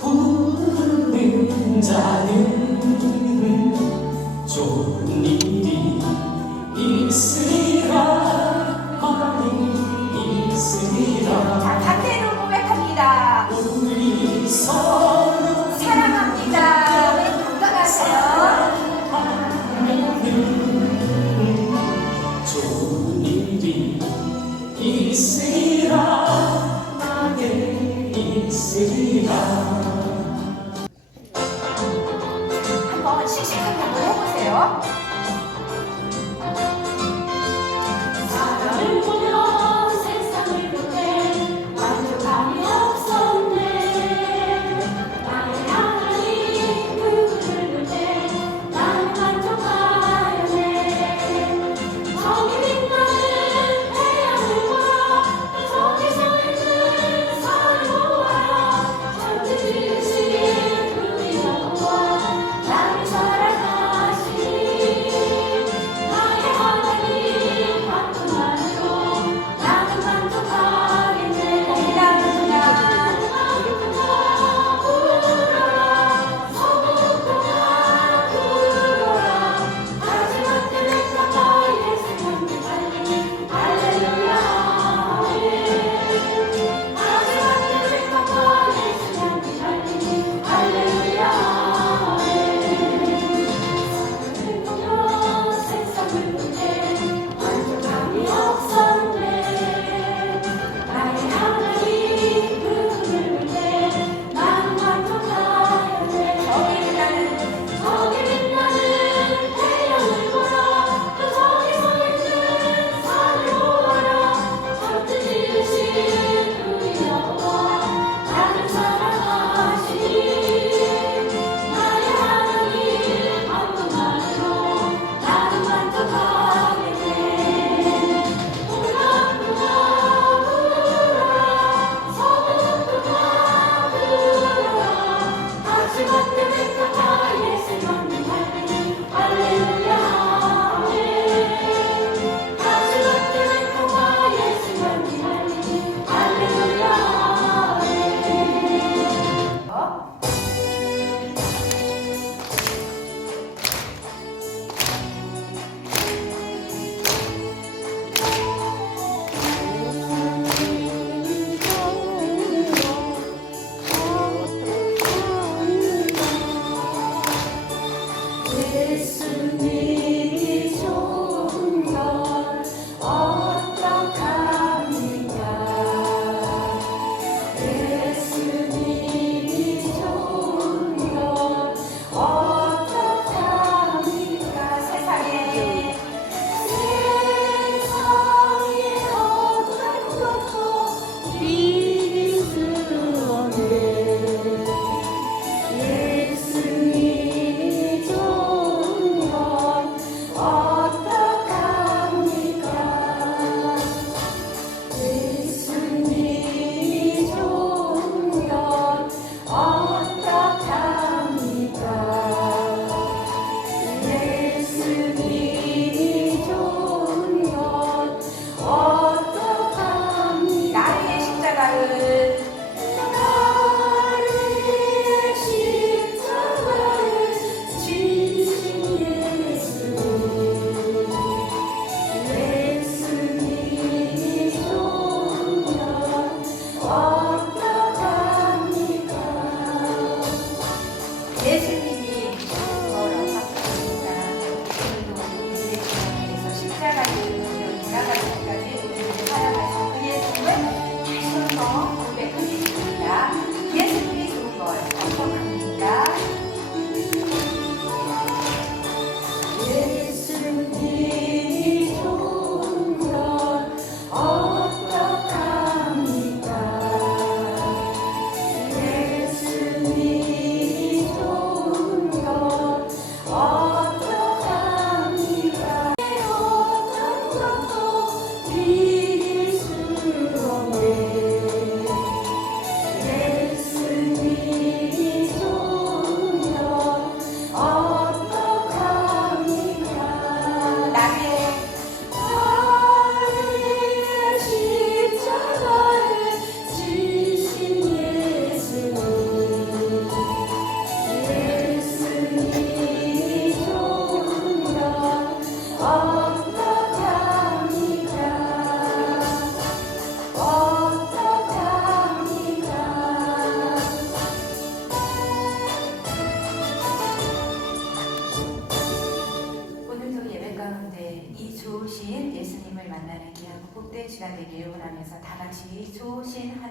부르는 자는 좋은 일이 있으리라. 많이 있으리라. 자, 반대로 고백합니다. 우리 서로 사랑합니다. 왜 건강하세요? 좋은 일이 있으리라. 나게 있으리라. 한번 씩씩하게 한번 해보세요. 사랑을 보며 세상을 볼때 만족감이 없었네. 나의 하나님 그분을 볼 때 나는 만족하였네. 저기 빛나는 태양을 보라. 저기서 있는 산을 보아라. 천지 지으신 그 위엄과 나를 사랑하시니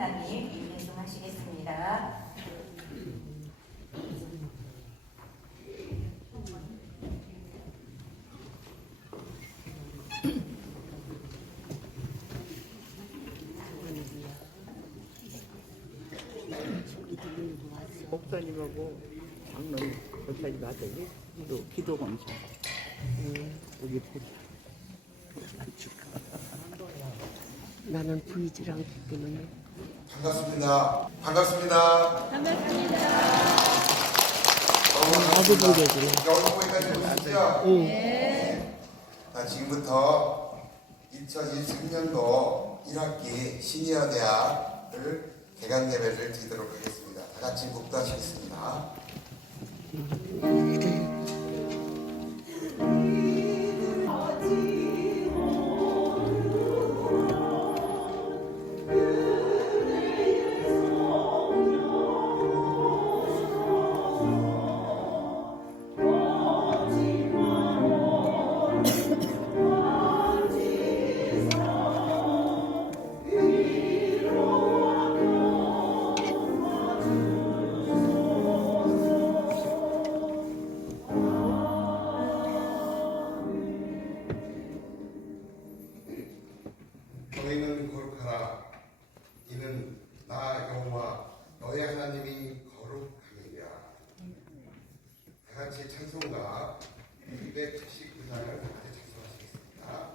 하나님 인송하시겠습니다. 목사님하고 장로님 목사님 아들이 또 기도 검사. 여기 보자. 나는 보이질 않기 때문에. 반갑습니다. 반갑습니다. 나도 보게 그래. 여기 보니까 재밌으시죠? 네. 자, 지금부터 2023년도 1학기 시니어 대학을 개강 예배를 드리도록 하겠습니다. 다 같이 묵도하시겠습니다. 너희는 거룩하라. 이는 나 여호와 너희 하나님이 거룩함이라. 다 같이 찬송가 279장을 같이 찬송하시겠습니다.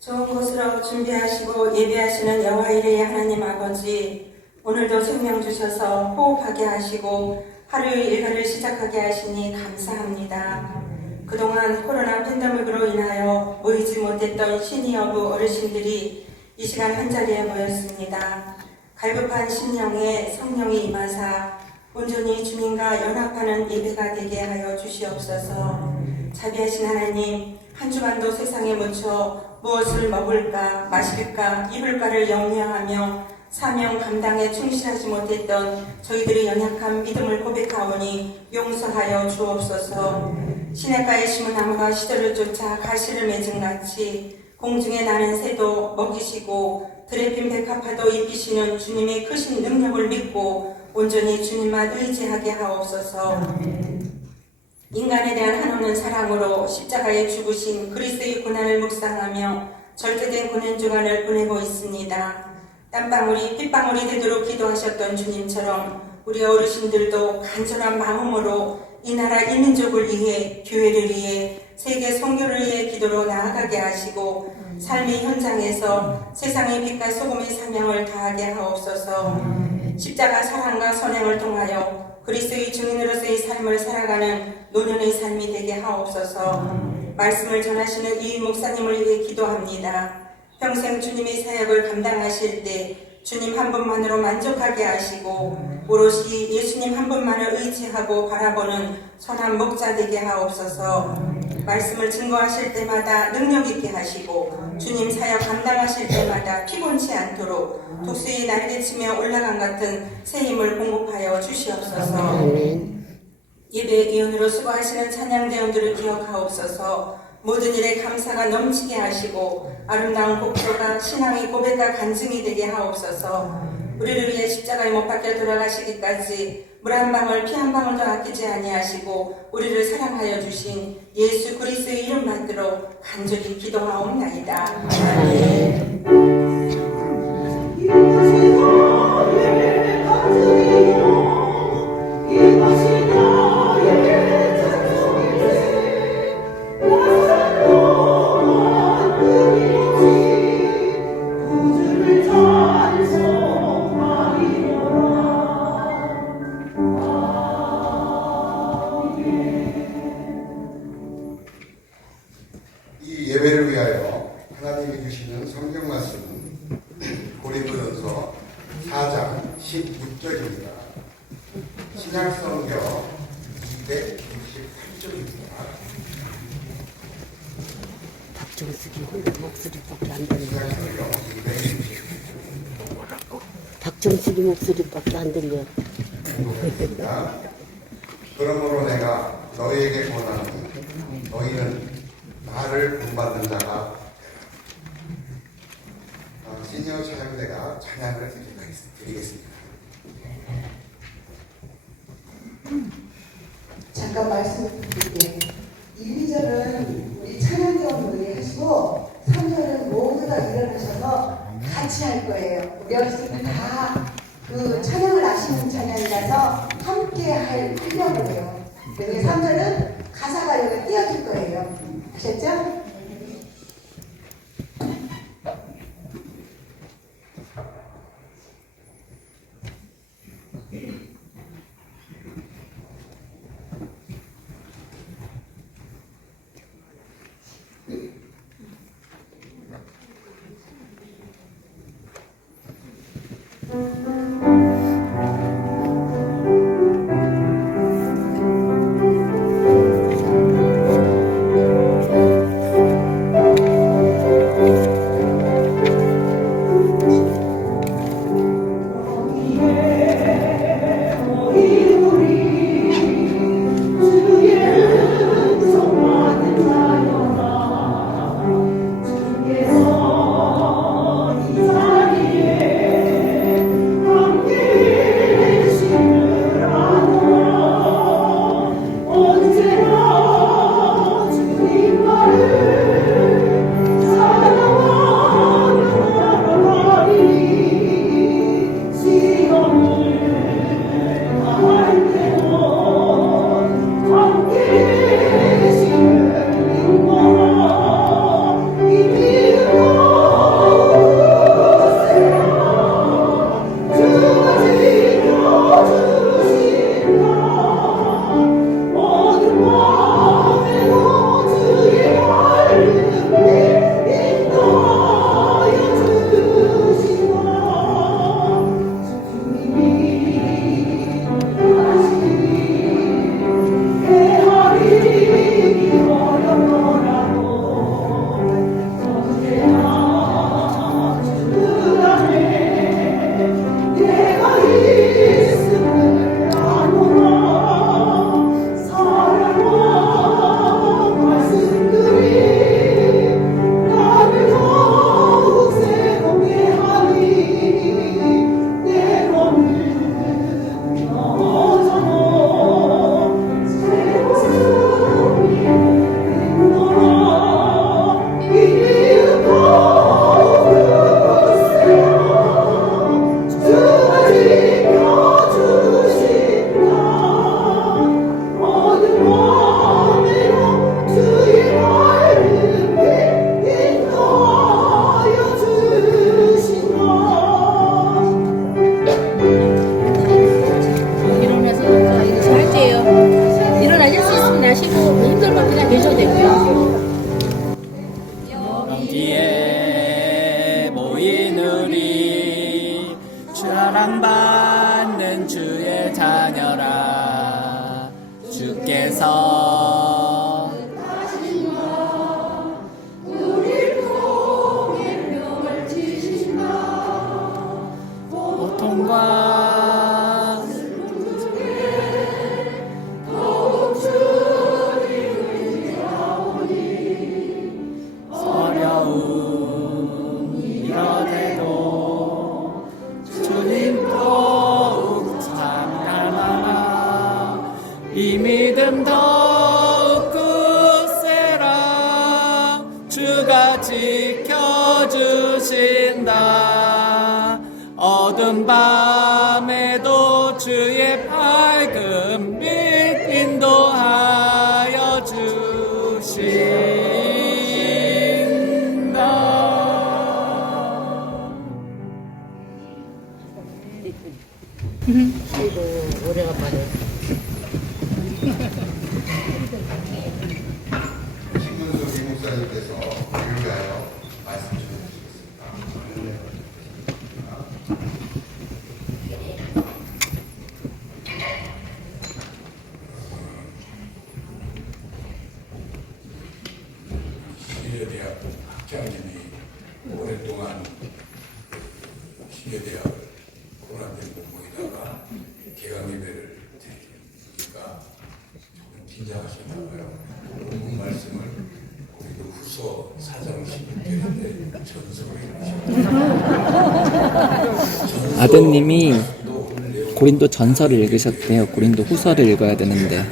좋은 곳으로 준비하시고 예배하시는 여호와 이레의 하나님 아버지, 오늘도 생명 주셔서 호흡하게 하시고 하루의 일과를 시작하게 하시니 감사합니다. 그동안 코로나 팬데믹으로 인하여 모이지 못했던 시니어부 어르신들이 이 시간 한자리에 모였습니다. 갈급한 심령에 성령이 임하사 온전히 주님과 연합하는 예배가 되게 하여 주시옵소서. 자비하신 하나님, 한 주간도 세상에 묻혀 무엇을 먹을까 마실까 입을까를 염려하며 사명 감당에 충실하지 못했던 저희들의 연약한 믿음을 고백하오니 용서하여 주옵소서. 시냇가에 심은 나무가 시절을 쫓아 가시를 맺은같이 공중에 나는 새도 먹이시고 들에 핀 백합화도 입히시는 주님의 크신 능력을 믿고 온전히 주님만 의지하게 하옵소서. 인간에 대한 한없는 사랑으로 십자가에 죽으신 그리스도의 고난을 묵상하며 절대된 고난 주간을 보내고 있습니다. 땀방울이 핏방울이 되도록 기도하셨던 주님처럼 우리 어르신들도 간절한 마음으로 이 나라 이 민족을 위해 교회를 위해 세계 선교를 위해 기도로 나아가게 하시고 삶의 현장에서 세상의 빛과 소금의 사명을 다하게 하옵소서. 십자가 사랑과 선행을 통하여 그리스도의 증인으로서의 삶을 살아가는 노년의 삶이 되게 하옵소서. 말씀을 전하시는 이 목사님을 위해 기도합니다. 평생 주님의 사역을 감당하실 때 주님 한 분만으로 만족하게 하시고 오롯이 예수님 한 분만을 의지하고 바라보는 선한 목자 되게 하옵소서. 말씀을 증거하실 때마다 능력 있게 하시고 주님 사역 감당하실 때마다 피곤치 않도록 독수리 날개치며 올라간 같은 새 힘을 공급하여 주시옵소서. 예배 위원으로 수고하시는 찬양대원들을 기억하옵소서. 모든 일에 감사가 넘치게 하시고 아름다운 곡조가 신앙의 고백과 간증이 되게 하옵소서. 우리를 위해 십자가에 못 박혀 돌아가시기까지 물 한 방울 피 한 방울도 아끼지 아니하시고 우리를 사랑하여 주신 예수 그리스도의 이름 받들어 간절히 기도하옵나이다. 아멘. 이 예배를 위하여 하나님이 주시는 성경 말씀은 고린도전서 4장 16절입니다. 신약성경 268쪽입니다. 박정숙이 혼자 목소리밖에 안 들려. 신약성경 268쪽 박정숙이 목소리밖에 안 들려. 공독했습니다. 그러므로 내가 너희에게 권하노니 너희는 나를 본받는 자가 시니어 찬양대가 찬양을 드리겠습니다. 잠깐 말씀드릴게요. 1, 2절은 우리 찬양대원분이 하시고 3절은 모두 다 일어나셔서 같이 할 거예요. 우리 어르신들 다 그 찬양을 아시는 찬양이라서 함께 할 필요를 해요. 그래서 3절은 가사가 여기 띄어질 거예요. 아셨죠? 여기에 모인 우리 사랑받는 주의 자녀라. 주께서 고통과 어려움 이러대도 주님 더욱 찬양하라. 이 믿음 더욱 굳세라. 주가 지켜주신다. 어두운 밤에도 주의 밝은 빛 인도하여 주신다. 신문수 김목사님께서 우리를 위하여 말씀 전해주시겠습니다. 신여대학 학장님이 오랫동안 신여대학을 코로나 때문에 모이다가 개강 예배를 드리니까 조금 긴장하셨나 봐요. 본문 말씀을 우리도 후서 4장 16절인데 전서로 읽으셨어요. 아드님이 고린도 전서를 읽으셨대요. 고린도 후서를 읽어야 되는데.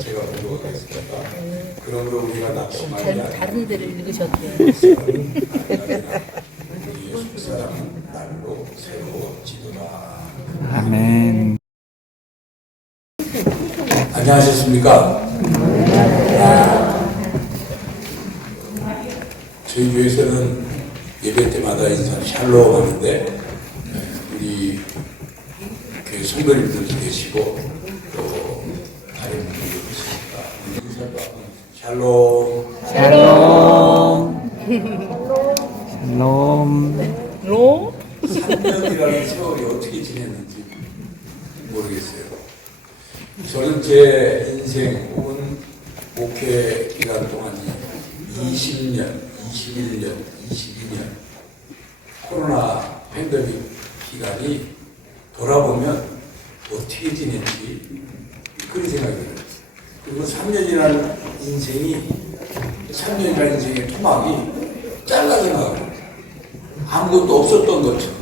제가 공부하겠습니다. 그러므로 우리가 낙심하지 않고 다른 데를 읽으셨대요. 우리의 속사람은 날로 새로워지도다. 아멘. 안녕하셨습니까? 저희 교회에서는 예배 때마다 인사 샬롬 하는데 우리 교회 성도님들도 계시고 또 다른 분들도 계시니까 인사도 하고 샬롬. 롬. 3년이라는 세월이 어떻게 지냈는지 모르겠어요. 저는 제 인생 혹은 목회 기간 동안이 20년, 21년, 22년 코로나 팬데믹 기간이 돌아보면 어떻게 지냈지 그런 생각이 들어요. 그리고 3년이라는 인생의 토막이 잘라져 가고 아무것도 없었던 것처럼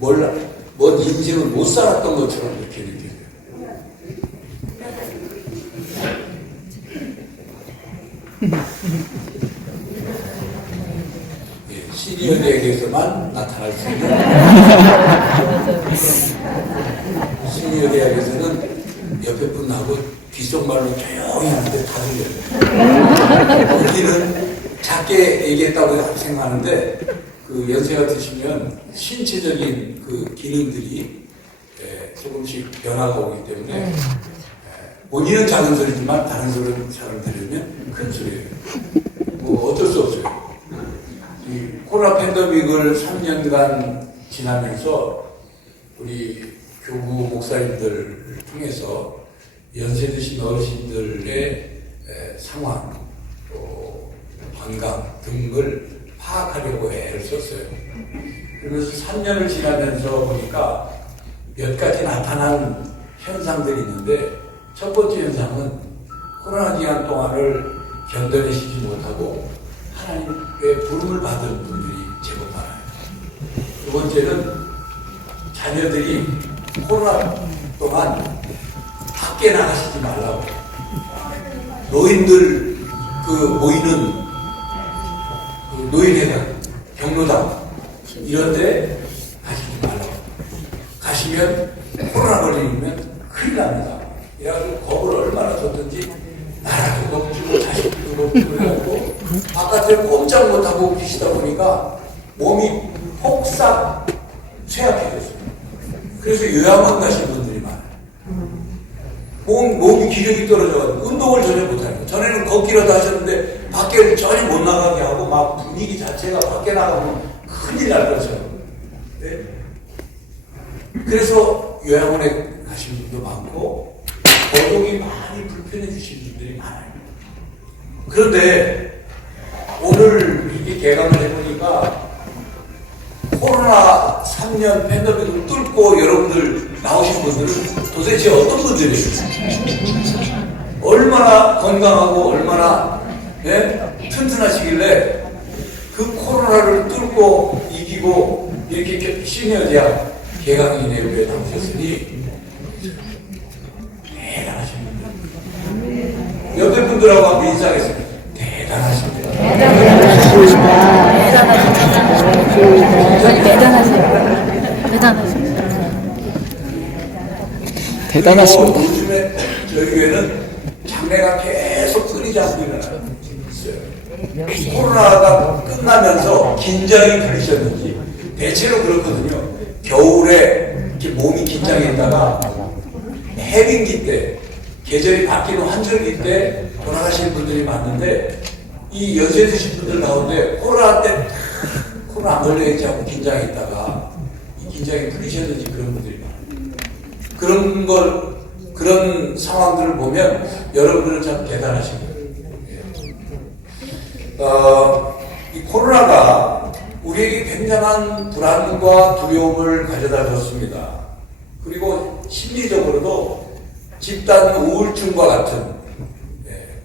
뭔 인생을 못 살았던 것처럼 이렇게 느껴져요. 예, 시니어대학에서만 나타날 수 있는 시니어대학에서는 옆에 분하고 귓속말로 조용히 하는데 다 들려요. 여기는 작게 얘기했다고 생각하는데 그 연세가 드시면 신체적인 그 기능들이 조금씩 변화가 오기 때문에 본인은 작은 소리지만 다른 사람 들으면 큰 소리예요. 뭐 어쩔 수 없어요. 이 코로나 팬데믹을 3년간 지나면서 우리 교구 목사님들을 통해서 연세 드신 어르신들의 상황, 또 건강 등을 파악하려고 애를 썼어요. 그러면서 3년을 지나면서 보니까 몇 가지 나타난 현상들이 있는데 첫 번째 현상은 코로나 기간 동안을 견뎌내시지 못하고 하나님의 부름을 받은 분들이 제법 많아요. 두 번째는 자녀들이 코로나 동안 밖에 나가시지 말라고 노인들 그 모이는 그 노인회관, 경로당 이런데 가시지 말라고. 가시면 코로나 걸리면 큰일 납니다. 이래가지고 겁을 얼마나 줬든지 나라도 겁주고 자식도 겁주고 그래갖고 바깥에 꼼짝 못하고 계시다 보니까 몸이 폭삭 쇠약해졌어요. 그래서 요양원 가신 분들이 많아요. 몸이 기력이 떨어져가지고 운동을 전혀 못하는 거예요. 전에는 걷기라도 하셨는데 밖에 전혀 못 나가게 하고 막 분위기 자체가 밖에 나가면 큰일 날 거죠. 네? 그래서 요양원에 가신 분도 많고 거동이 많이 불편해 주신 분들이 많아요. 그런데 오늘 이렇게 개강을 해보니까 코로나 3년 팬데믹을 뚫고 여러분들 나오신 분들은 도대체 어떤 분들이에요? 얼마나 건강하고 얼마나 튼튼하시길래 그 코로나를 뚫고 이기고 이렇게 시니어 대학 개강인 내부에 나오셨으니 대단하신 분들. 옆에 분들하고 한번 인사하겠습니다. 대단하십니다. 대단하십니다. 요즘에 저희 교회는 장례가 계속 끊이지 않고 일어나요. 코로나가 끝나면서 긴장이 풀리셨는지 대체로 그렇거든요. 겨울에 이렇게 몸이 긴장해 있다가 해빙기 때 계절이 바뀌는 환절기 때 돌아가시는 분들이 많은데 이 연세 드신 분들 가운데 코로나 때 코로나 안 걸려있지 않고 긴장해 있다가 이 긴장이 풀리셨는지 그런 분들이 많아요. 그런 상황들을 보면 여러분들은 참 대단하신 거예요. 이 코로나가 우리에게 굉장한 불안과 두려움을 가져다 줬습니다. 그리고 심리적으로도 집단 우울증과 같은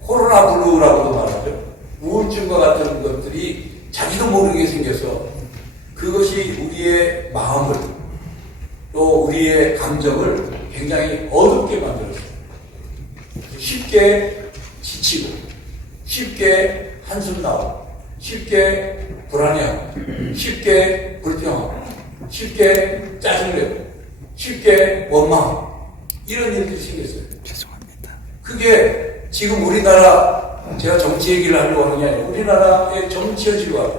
코로나 블루라고도 말하죠. 우울증과 같은 것들이 자기도 모르게 생겨서 그것이 우리의 마음을 또 우리의 감정을 굉장히 어둡게 만들었어요. 쉽게 지치고 쉽게 한숨 나오고 쉽게 불안해하고 쉽게 불평하고 쉽게 짜증내고 쉽게 원망하고 이런 일들이 생겼어요. 죄송합니다. 그게 지금 우리나라 제가 정치 얘기를 하려고 하는 게 아니라 우리나라의 정치 현실과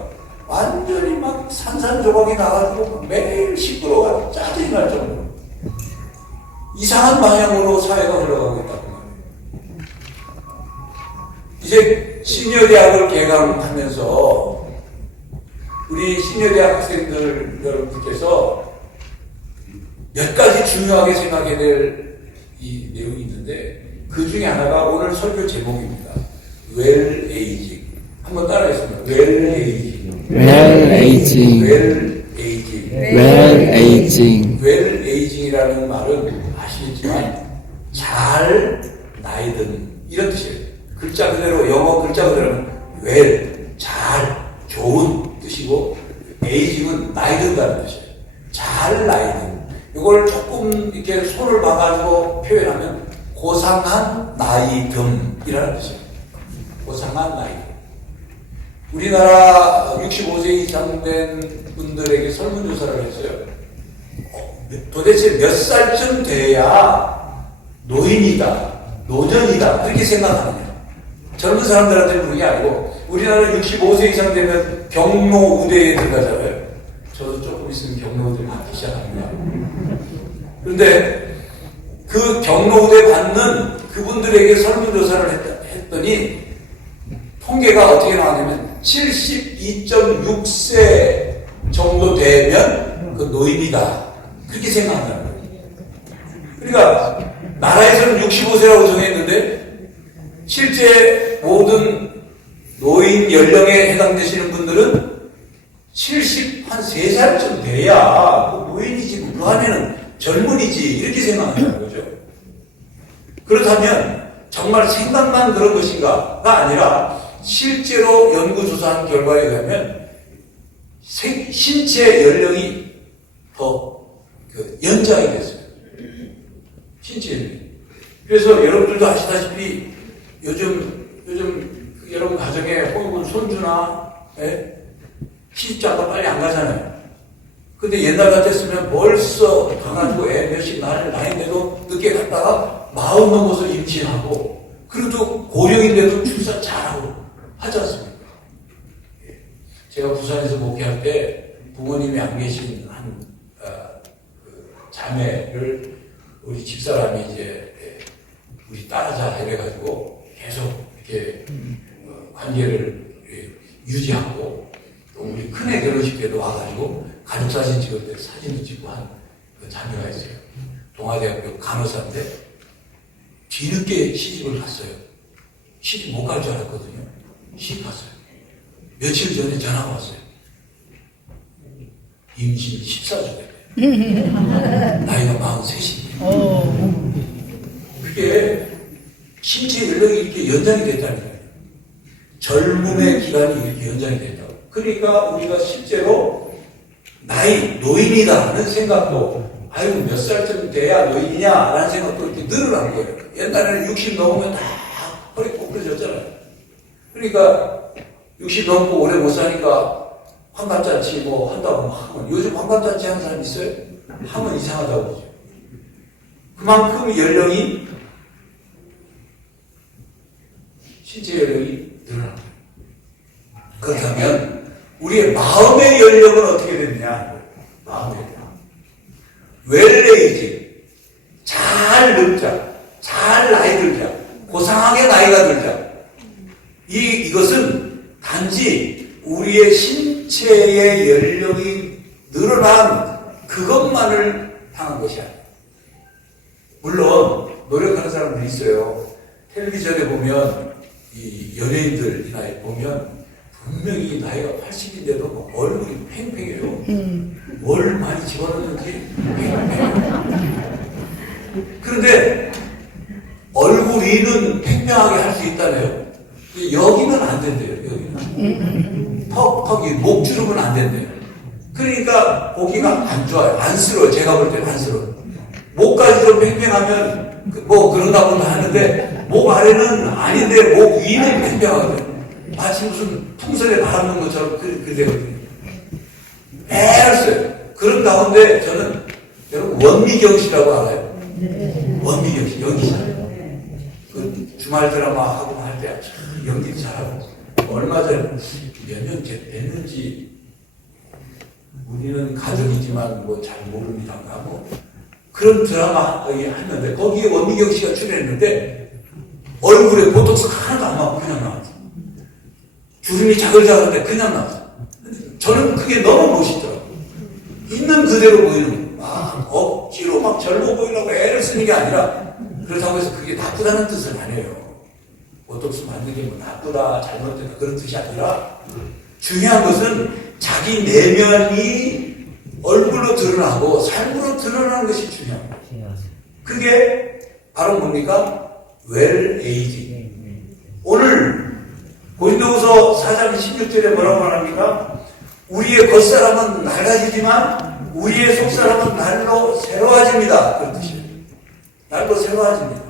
완전히 막 산산조각이 나가지고 매일 시끄러워가지고 짜증이 날 정도로 이상한 방향으로 사회가 흘러가고 있다고 말해요. 이제 시니어 대학을 개강하면서 우리 시니어 대학 학생들 여러분께서 몇 가지 중요하게 생각해야 될 이 내용이 있는데 그 중에 하나가 오늘 설교 제목입니다. 웰 에이징. 한번 따라하겠습니다. 웰 에이징. 웰 에이징. 웰 에이징. 웰 에이징. 웰 에이징이라는 말은 아시겠지만 잘 나이 든 이런 뜻이에요. 글자 그대로 영어 글자 그대로는 웰 잘 좋은 뜻이고 에이징은 나이 든다는 뜻이에요. 잘 나이 든. 이걸 조금 이렇게 손을 봐가지고 표현하면 고상한 나이듦이라는 뜻이에요. 고상한 나이듦. 우리나라 65세 이상 된 분들에게 설문조사를 했어요. 도대체 몇 살쯤 돼야 노인이다, 노년이다 그렇게 생각하느냐. 젊은 사람들한테 물은 게 아니고 우리나라 65세 이상 되면 경로우대에 들어가잖아요. 저도 조금 있으면 경로우대 받기 시작합니다. 그런데 그 경로우대 받는 그분들에게 설문조사를 했더니 통계가 어떻게 나왔냐면 72.6세 정도 되면 그 노인이다 그렇게 생각한다는 거예요. 그러니까 나라에서는 65세라고 정했는데 실제 모든 노인 연령에 해당되시는 분들은 73살쯤 돼야 그 노인이지 그 안에는 젊은이지 이렇게 생각한다는 거죠. 그렇다면 정말 생각만 그런 것인가가 아니라 실제로 연구조사한 결과에 의하면 신체 연령이 더 연장이 됐어요. 신체 연령이. 그래서 여러분들도 아시다시피 요즘 여러분 가정에 혹은 손주나 시집장가 빨리 안 가잖아요. 근데 옛날 같았으면 벌써 가가지고 애 몇십 나이인데도 늦게 갔다가 40 넘어서 임신하고 그래도 고령인데도 출산 잘하고 하지 않습니까? 제가 부산에서 목회할 때 부모님이 안 계신 한 자매를 우리 집사람이 이제 우리 따라자 이래가지고 계속 이렇게 관계를 유지하고 또 우리 큰애 결혼식 때도 와가지고 가족사진 찍을 때 사진도 찍고 한 그 자녀가 있어요. 동아대학교 간호사인데 뒤늦게 시집을 갔어요. 시집 못 갈 줄 알았거든요. 시집 갔어요. 며칠 전에 전화가 왔어요. 임신 14주래. 나이가 43인데. 그게 신체 연령이 이렇게 연장이 됐다는 거예요. 젊음의 기간이 이렇게 연장이 됐다고. 그러니까 우리가 실제로 노인이다 하는 생각도 아유 몇 살쯤 돼야 노인이냐라는 생각도 이렇게 늘어난 거예요. 옛날에는 60 넘으면 다 허리 꼬부러졌잖아요. 그러니까 60 넘고 오래 못 사니까 환갑잔치 뭐 한다고 하면 요즘 환갑잔치 하는 사람 있어요? 하면 이상하다고 그러죠. 그만큼 연령이 신체 연령이 늘어납니다. 그렇다면 우리의 마음의 연령은 어떻게 됐냐? 마음의 연령. 웰레이지, 잘 늙자, 잘 나이 들자, 고상하게 나이가 들자. 이것은 단지 우리의 신체의 연령이 늘어난 그것만을 향한 것이 아니에요. 물론 노력하는 사람들이 있어요. 텔레비전에 보면 이 연예인들이나 보면 분명히 나이가 80인데도 뭐 얼굴이 팽팽해요. 뭘 많이 집어넣는지 팽팽해요. 그런데 얼굴이는 팽팽하게 할 수 있다네요. 여기는 안 된대요. 여기는 턱이 목주름은 안 된대요. 그러니까 보기가 안 좋아요. 안쓰러워요. 제가 볼 때는 안쓰러워요. 목까지 좀 팽팽하면 뭐 그런다고도 하는데 목 아래는 아닌데 목 위는 팽팽하거든요. 마치 무슨 풍선에 바람 넣은 것처럼 그러거든요. 애였어요. 그런 가운데 저는 여러분 원미경 씨라고 알아요? 원미경 씨 연기잖아요. 그 주말 드라마 하고 할 때 연기도 잘하고 얼마 전에 몇 년 됐는지 우리는 가족이지만 뭐 잘 모릅니다 하고 그런 드라마 했는데 거기에 원미경 씨가 출연했는데 얼굴에 보톡스 하나도 안 맞고 그냥 나왔어. 주름이 자글자글한데 그냥 나왔어. 저는 그게 너무 멋있더라고요. 있는 그대로 보이는 막 억지로 막 젊어 보이려고 애를 쓰는 게 아니라 그렇다고 해서 그게 나쁘다는 뜻은 아니에요. 보톡스 맞는 게 뭐 나쁘다 잘못됐다 그런 뜻이 아니라 중요한 것은 자기 내면이 얼굴로 드러나고 삶으로 드러나는 것이 중요한 거예요. 그게 바로 뭡니까? 웰에이지. 오늘 고린도후서 4장 16절에 뭐라고 말합니까? 우리의 겉사람은 낡아지지만 우리의 속사람은 날로 새로워집니다. 그런 뜻이에요. 날로 새로워집니다.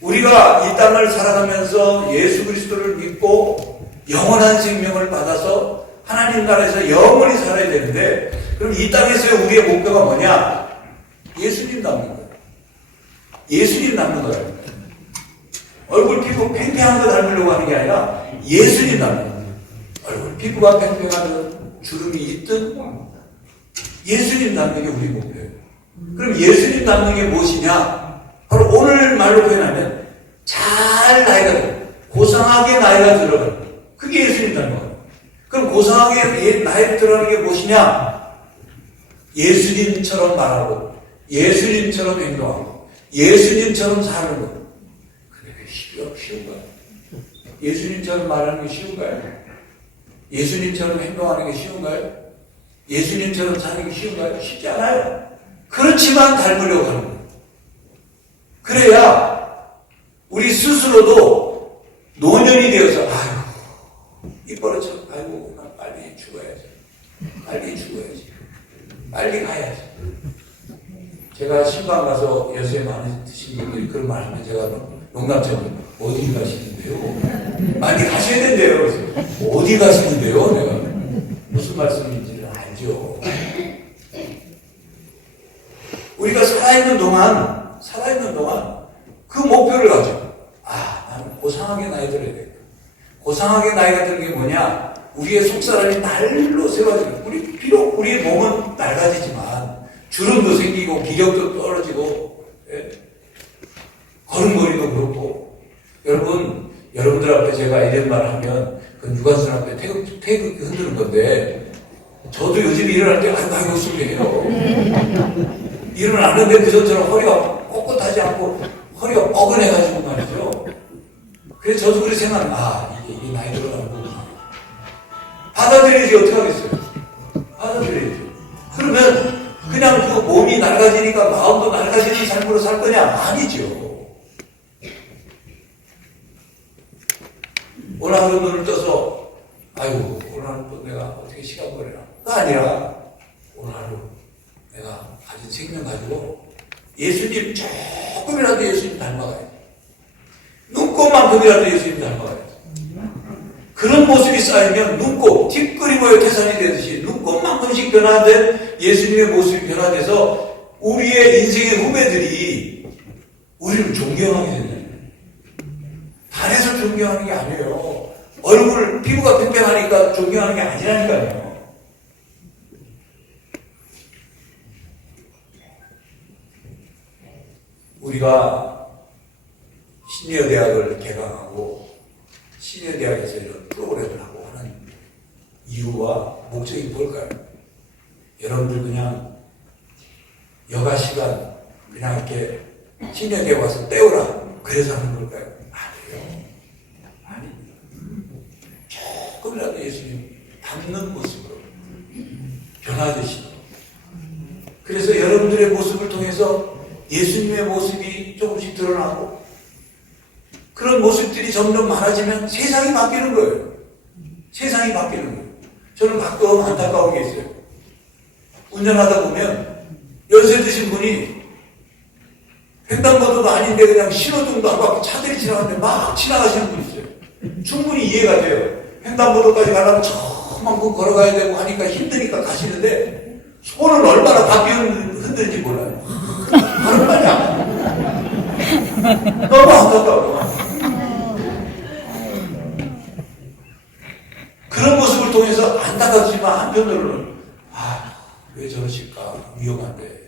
우리가 이 땅을 살아가면서 예수 그리스도를 믿고 영원한 생명을 받아서 하나님 나라에서 영원히 살아야 되는데 그럼 이 땅에서의 우리의 목표가 뭐냐? 예수님 닮는 거예요. 예수님 닮는 거예요. 얼굴 피부 팽팽한 거 닮으려고 하는 게 아니라 예수님 닮는 거예요. 얼굴 피부가 팽팽하든 주름이 있든 예수님 닮는 게 우리 목표예요. 그럼 예수님 닮는 게 무엇이냐? 바로 오늘 말로 표현하면 잘 나이가 들어 고상하게 나이가 들어가는 그게 예수님 닮는 거예요. 그럼 고상하게 나이가 들어가는 게 무엇이냐? 예수님처럼 말하고 예수님처럼 행동하고 예수님처럼 사는 거. 그게 쉬운가요? 예수님처럼 말하는 게 쉬운가요? 예수님처럼 행동하는 게 쉬운가요? 예수님처럼 사는 게 쉬운가요? 쉽지 않아요. 그렇지만 닮으려고 하는 거예요. 그래야 우리 스스로도 노년이 되어서 아유 이뻐라처럼 아이고 나 빨리 죽어야지. 빨리 죽어야지. 빨리 가야지. 제가 신방 가서 요새 많이 드신 분들이 그런 말 하면 제가 농담처럼 어디 가시는데요? 빨리 가셔야 된대요. 그래서 어디 가시는데요? 내가 무슨 말씀인지를 알죠. 우리가 살아있는 동안 그 목표를 가지고 나는 고상하게 나이 들어야 되겠다. 고상하게 나이가 드는 게 뭐냐? 우리의 속사람이 날로 새로워지고 비록 우리의 몸은 낡아지지만 주름도 생기고 기력도 떨어지고 걸음걸이도 그렇고. 여러분들 앞에 제가 이런 말 하면 그 유관순 앞에 태극기 흔드는 건데 저도 요즘 일어날 때 아이고 소리해요. 일어나는데 그전처럼 허리가 꼿꼿하지 않고 허리가 뻐근해가지고 말이죠. 그래서 저도 그렇게 생각합니다. 이게 나이 들어가는 거구나. 받아들이지 어떻게 하겠어요? 받아들여야죠. 그러면 그냥 그 몸이 낡아지니까 마음도 낡아지는 삶으로 살 거냐? 아니죠. 오늘 하루 눈을 떠서 아이고 오늘 하루 또 내가 어떻게 시간 보내나? 그가 아니라 오늘 하루 내가 가진 생명 가지고 예수님 조금이라도 예수님 닮아가야지. 눈곱만큼이라도 예수님 닮아가야지. 그런 모습이 쌓이면 눈곱, 티끌이 모여 태산이 되듯이 눈곱만큼씩 변화된 예수님의 모습이 변화돼서 우리의 인생의 후배들이 우리를 존경하게 된다. 달에서 존경하는 게 아니에요. 얼굴, 피부가 팽팽하니까 존경하는 게 아니라니까요. 우리가 시니어대학을 개강하고 시니어대학에서 이런 프로그램을 하고 하는 이유와 목적이 뭘까요? 여러분들 그냥 여가 시간 그냥 이렇게 시니어대학 와서 때우라 그래서 하는 걸까요? 아니에요. 아닙니다. 조금이라도 예수님 닮는 모습으로 변화되시도록. 그래서 여러분들의 모습을 통해서 예수님의 모습이 조금씩 드러나고 그런 모습들이 점점 많아지면 세상이 바뀌는 거예요. 세상이 바뀌는 거예요. 저는 가끔 안타까운 게 있어요. 운전하다 보면 연세 드신 분이 횡단보도도 아닌데 그냥 신호등도 안 받고 차들이 지나가는데 막 지나가시는 분 있어요. 충분히 이해가 돼요. 횡단보도까지 가려면 저만큼 걸어가야 되고 하니까 힘드니까 가시는데 손은 얼마나 바삐 흔드는지 몰라요. 하는 말이 안 너무 안타까워. 그런 모습을 통해서 안타깝지만 한편으로는 왜 저러실까? 위험한데.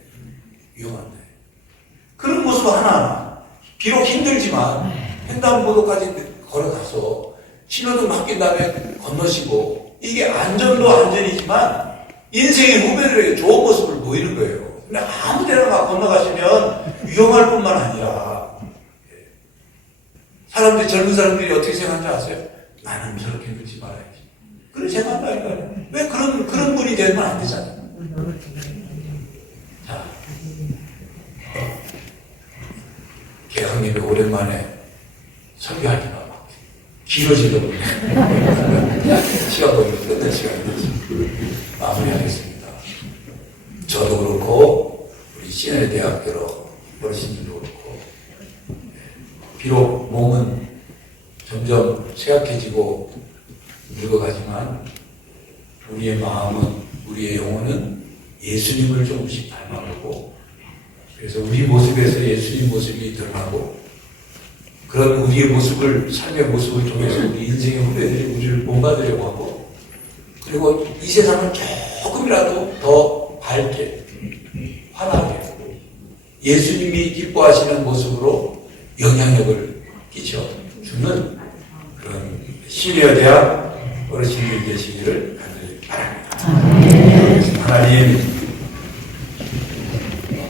그런 모습 하나 비록 힘들지만 횡단보도까지 걸어가서 신호등 맡긴 다음에 건너시고 이게 안전도 안전이지만 인생의 후배들에게 좋은 모습을 보이는 거예요. 근데 아무 데나 건너가시면 위험할 뿐만 아니라 사람들이 젊은 사람들이 어떻게 생각하는지 아세요? 나는 저렇게 걷지 말아야지. 그런 생각한다니까요. 왜 그런 분이 되면 안 되잖아요. 자, 개항님이 오랜만에 설교하니까 막 길어지다 보니 시간 보니까 끝날 시간이 됐습니다. 마무리하겠습니다. 저도 그렇고 우리 시내대학교로 어르신들도 그렇고 비록 몸은 점점 쇠약해지고 늙어가지만 우리의 마음은 우리의 영혼은 예수님을 조금씩 닮아가고 그래서 우리 모습에서 예수님 모습이 드러나고 그런 우리의 모습을 삶의 모습을 통해서 우리 인생의 후배들이 우리를 본받으려고 하고 그리고 이 세상을 조금이라도 더 밝게 환하게 예수님이 기뻐하시는 모습으로 영향력을 끼쳐주는 그런 시니어대학 어르신들이 되시기를 간절히 바랍니다.